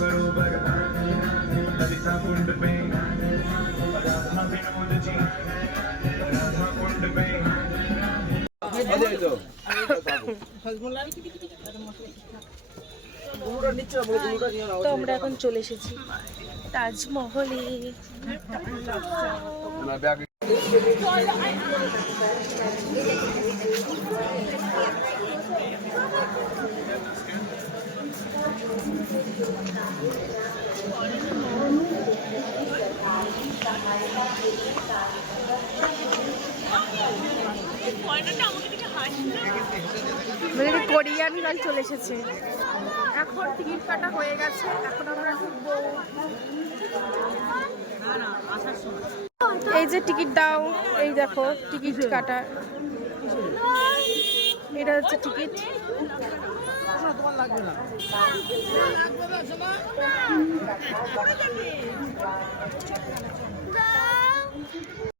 सरोवर ललिता कुंड पे राधा विनोद जी राधा कुंड पे তো আমরা এখন চলে এসেছি তাজমহলে। কোরিয়ান গান চলে এসেছে। এখন টিকিট কাটা হয়ে গেছে, এখন আমরা ঢুকবো। এই যে টিকিট দাও, এই দেখো টিকিট কাটা, এটা হচ্ছে টিকিট। তোমার লাগবে না।